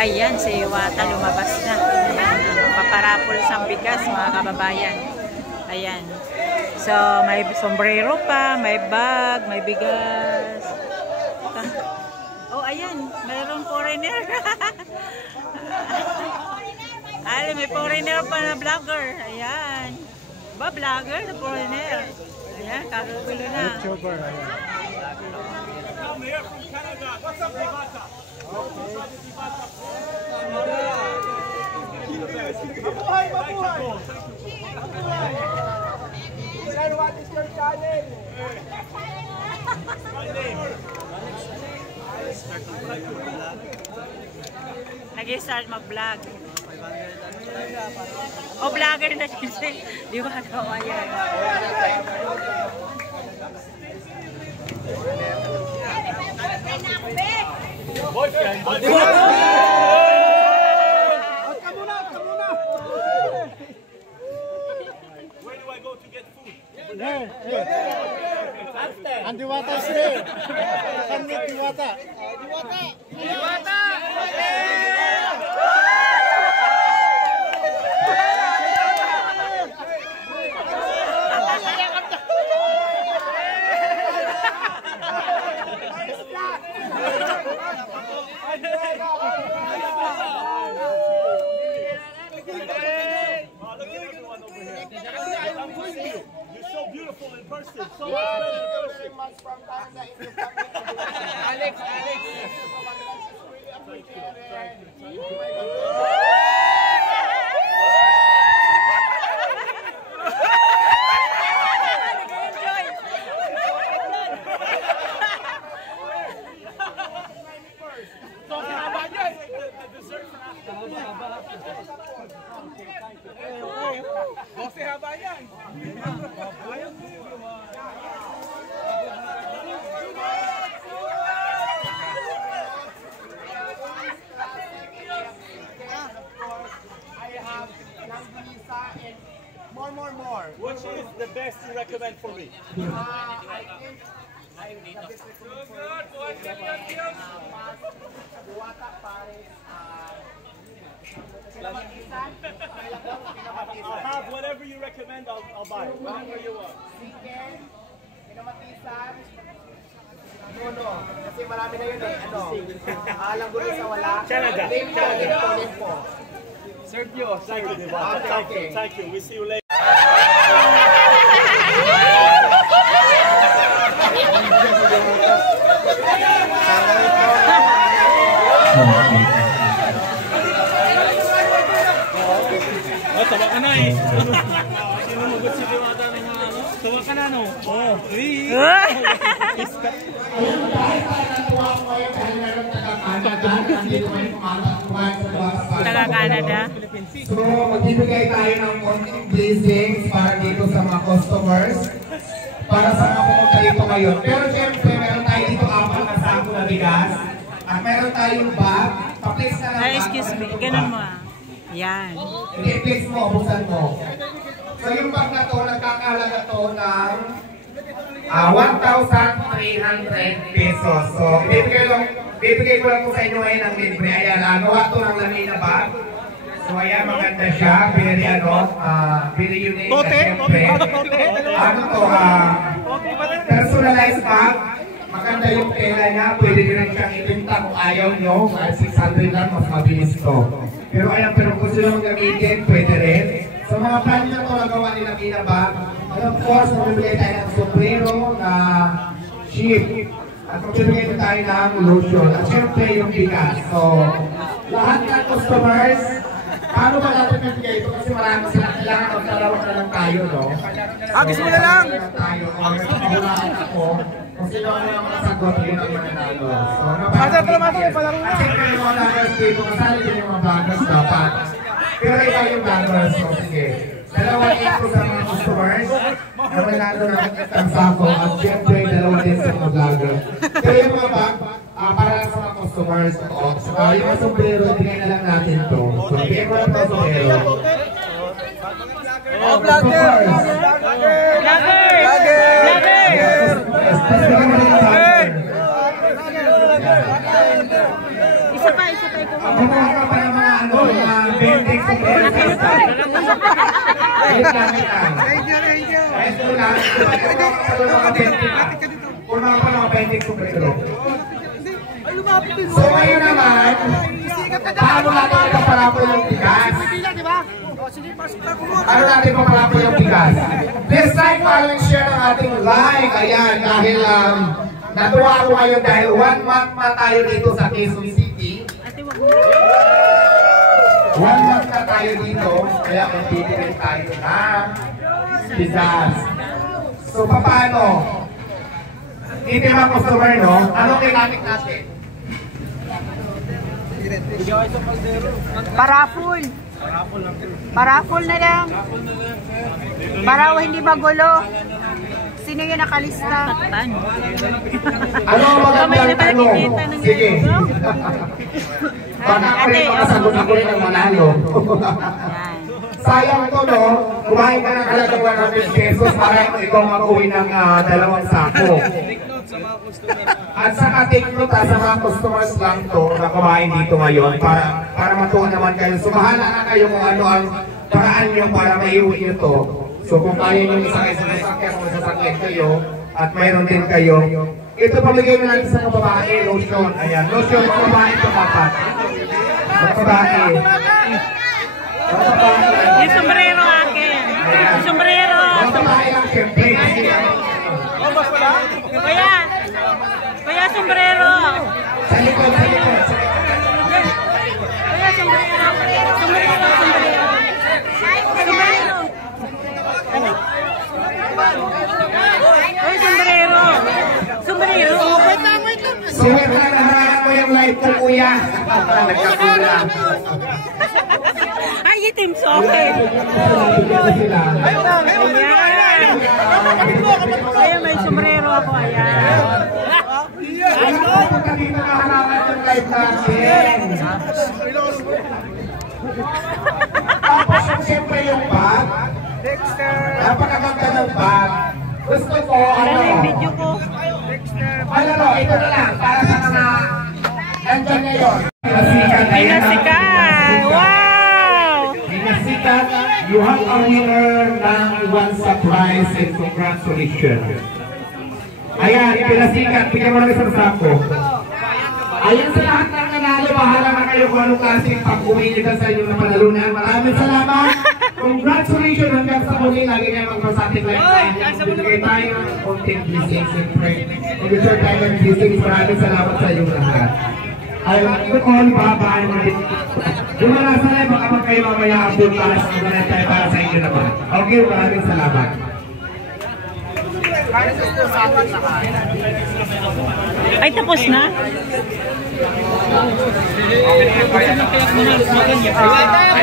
Ayan, si Iwata lumabas na. Ayan, paparapol sa bigas, mga kababayan. Ayan. So, may sombrero pa, may bag, may bigas. Oh, ayan, mayroong foreigner. Ay, may foreigner pa na vlogger. Ayan. Ba, vlogger na foreigner. Ayan, kagulo na. YouTuber. I'm here from Canada. What's up, Iwata? Mabuhay, mabuhay! Sir, what is your channel? My name. Nag-start mag-vlog. O, vlogger na siya. Di ba daw, ayan. Boyfriend. Where do I go to get food? There. And Diwata is there. Can meet Diwata. Diwata. You're so beautiful in person. So much better in person. Alex. More. Which is the best you recommend for me? I think the best I'll have whatever you recommend, I'll buy. Whatever you want. Kasi marami na yun eh. Alam ko rin sa wala. Canada. Sergio. Thank you, Thank you. We see you later. Tawa ka na eh. Sinunugot si Diwata ng mga ano. Tawa ka na no? Oo. Taga Canada. So, magbibigay tayo ng konting blessings para dito sa mga customers. Para sa mga pumunta dito ngayon. Pero syempre, meron tayo dito 4 na sako na bigas. At meron tayong bag. Pa-place na lang. Excuse me, ganun mo ah. Yan. I-place mo, buksan mo. So yung bag na to, nagkakalaga to ng 1,300 pesos. So bibigay ko lang po sa inyo ngayon ng libre. Ayan, gawa to ng lamin na bag. So ayan, maganda siya. Very unique. Ano to, personalized bag. Maganda yung tela niya. Pwede nyo rin siyang ipinta kung ayaw nyo. Kahit 600 lang, mas mabilis to. Pero ayan, pero kung sila magamitin, pwede rin. So mga plan nyo ito, nagawa nila binabag. And of course, magbibigay tayo ng sombrero na sheep. At magbibigay tayo ng lotion. At syempre yung bigas. So, lahat ng customers, paano ba natin magbigay ito? Kasi marami sila kailangan magdalawa na lang tayo, no? Gusto mo na lang! Tayo, mahulaan ako. Kung sino ang mga sagot, yun ang mananalo. So, Masarap na masarap, palaro na! kasi kayo mga vloggers dito, kasali din yung mga vloggers dapat. Pero iba yung vloggers, so sige. Dalawang info sa mga customers, na manalo ng isang sako, at syempre dalawa din sa mga vloggers. Pero yung mga bag, para lang sa mga customers, so yung mga sombrero, tingnan na lang natin to. So, bigyan ko lang ito sombrero. Oh, vlogger! Isa pa, Kumuha ka pa ng mga ano, mga vending sa breakfast. Ayun lang lang. Ayun ko lang. Kumuha pa ng vending sa breakfast. So ngayon naman, paano natin ipaparapol yung bigas? Paano natin ipaparapol yung bigas? This time, parang share ng ating live. Ayan, dahil natuwa ako ngayon dahil 1 month na tayo dito sa Quezon City. 1 month na tayo dito, kaya magbibigay tayo ng bigas. So paano? Itim ang customer, no? Anong kinamit natin? Parapol. Parapol na lang. Para hindi magulo. Sino yung nakalista? Ano ang magandang tanong? Sige. Baka ako rin makasagot ako rin ng manalo. Sayang to, no? Kumain ka ng halagang 100 pesos para ikaw mag-uwi ng 2 sako. At saka take note sa mga customers lang to na kumain dito ngayon para matuwa naman kayo. So bahala na kayo kung ano ang paraan nyo para maiuwi nyo to. So kung kaya nyo isakay sa sasakyan o sasakyan kayo at mayroon din kayo, ito pamigay na natin sa mga babae, lotion. Ayan, lotion mga babae ito dapat. Mga babae. Yung sombrero akin. Yung sombrero. Mga babae lang siyempre. Kuya sombrero. Sa likod, sa likod. Kuya sombrero. Sombrero. Uy, sombrero. Sombrero. Siwet na naharap mo yung live ko, kuya. Nagkakulang. Ay, itim so okay. Ayan, may sombrero ako. Ayan. Punta dito na halaman yung live natin. Tapos yung siyempre yung bag. Napakaganda ng bag. Gusto ko, Ano yung video ko? ano, ito na lang, para sa mga nandyan ngayon. Pinasikan! Wow! Pinasikan, you have a winner ng one surprise and congratulations. Ayan, pinasikan, bigyan mo lang isang sako. Ayan sa lahat ng nanalo, bahala na kayo kung anong klaseng pag-uwi nila sa inyong napanalunan. Maraming salamat! Congratulations hanggang sa muli. Lagi niya mag-masating life. Bigay tayo ng konting blessings and pray. Mag-share tayo ng blessings. Maraming salamat sa inyong lahat. Ayun, ito all babaan mo din. Yung mga nasa live, baka kayo mamaya abot para sa mga tayo para sa inyo naman. Okay, maraming salamat. Ay, tapos na? Ay,